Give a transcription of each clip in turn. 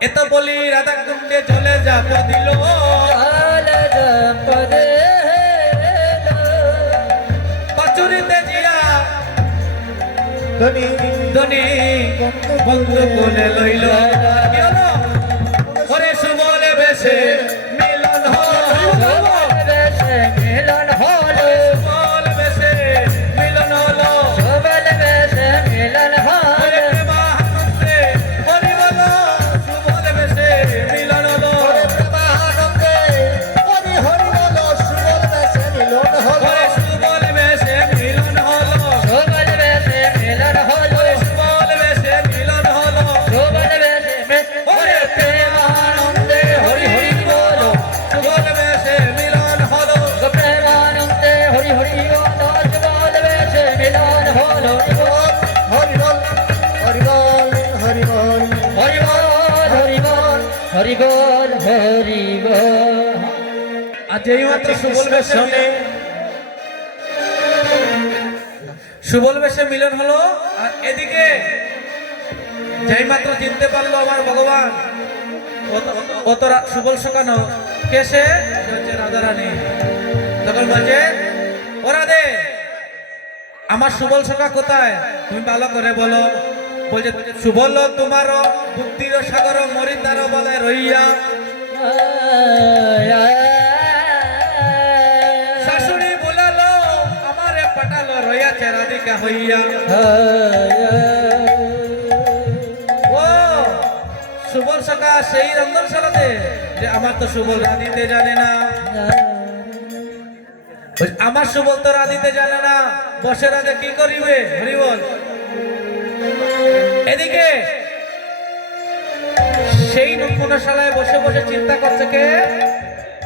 এত বলি রাধা কুণ্ডে চলে যাব দিল। পাচুরিতে জিয়া। ধনী বন্ধু বলে লইল। হরি বল আর মাত্র সুবল বেশে সুবল বেশে মিলন হলো, আর এদিকে যেই মাত্র চিনতে পারল আমার ভগবান ও তো- ও তো রা- সুবল শোকানো। কে সে? হচ্ছে রাধারানী। তখন বলছে, ও রাধে, আমার সুবল সখা কোথায়? তুমি ভালো করে বলো। বলছে, সুবল তোমার বুদ্ধির সাগর মরিতার বলে রইয়া। শাশুড়ি বলালো, আমারে পাঠালো রইয়াছে রাধিকা হইয়া। ও, সুবল সখা, সেই রন্ধন সালাতে যে আমার তো সুবল রাধিতে জানে না। আমার সুবল তো রাধিতে জানে না বসে রাধে কি করিবে? হরি বল। এদিকে। সেই নক্ষণশালায় বসে বসে চিন্তা করছে কে?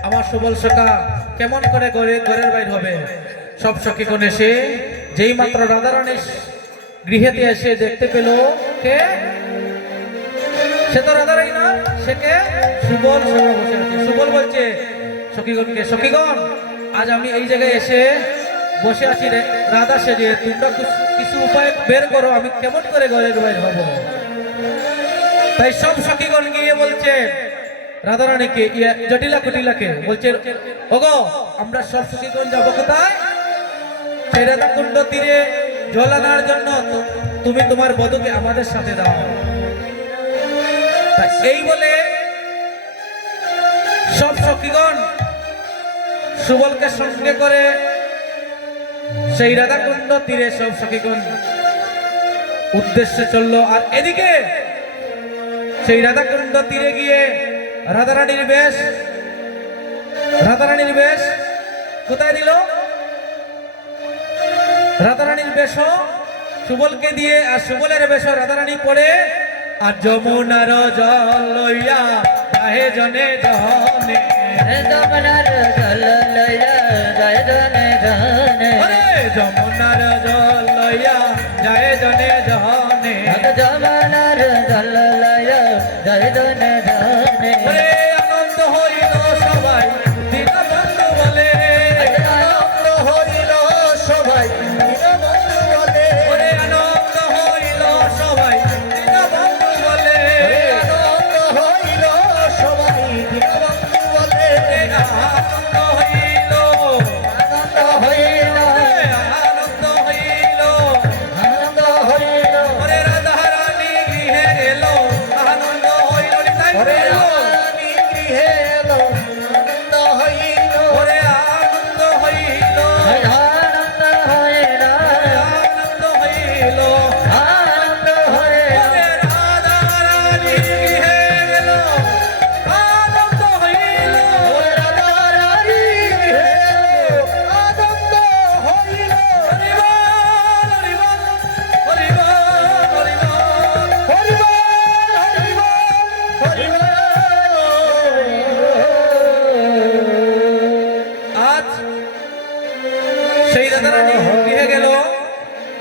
আমার সুবল সখা, কেমন করে ঘরে ঘরের বাইর হবে? সব সখীগণ এসে যেই মাত্র রাধারানীর গৃহেতে এসে দেখতে পেল, কে? সে তো রাধারানী না, সে কে? সুবল সখা বসে আছে। সুবল বলছে সখীগণকে সখীগণ, আজ আমি এই জায়গায় এসে বসে আছি রে, রাধা সেজে, তোমরা কিছু- উপায় বের করো, আমি কেমন করে ঘরের বাইর হব? তাই সব সখীগণ গিয়ে বলছে রাধারানীকে জটিলা কুটিলাকে, বলছে, ওগো, আমরা সব সখীগণ যাব কোথায়? সেই রাধাকুণ্ড তীরে, জল আনার জন্য তুমি তোমার বধূকে আমাদের সাথে দাও। এই বলে সব সখীগণ সুবলকে সঙ্গে করে সেই রাধাকুণ্ড, তীরে সব সখীগণ উদ্দেশ্যে চলল। আর এদিকে সেই রাধাকুণ্ড তীরে গিয়ে রাধারানীর বেশ রাধারানীর বেশ কোথায় দিল? রাধারানীর বেশ সুবলকে দিয়ে আর সুবলের বেশ রাধারানী পড়ে, আর যমুনার জল লইয়া জনে জনে যমনার জল লইয়া জনে জনে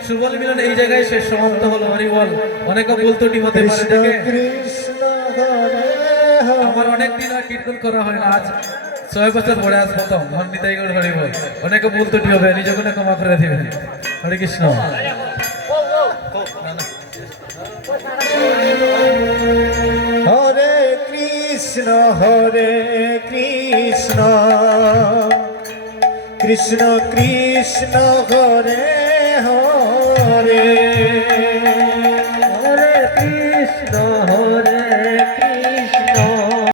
সুবল মিলন এই জায়গায় শেষ সমাপ্ত হলো। হরি বল অনেকে বলতটি হতে পারে দেখে। আমার অনেক দিন আর কীর্তন করা হয় না আজ ছয় বছর পরে আজ প্রথম। মন্ডিতাই করে হরি বল অনেকে বলতটি হবে নিজে কোনো ক্ষমা করে দেবেন। হরে কৃষ্ণ। হরে কৃষ্ণ হরে কৃষ্ণ। কৃষ্ণ কৃষ্ণ হরে হরে। Hare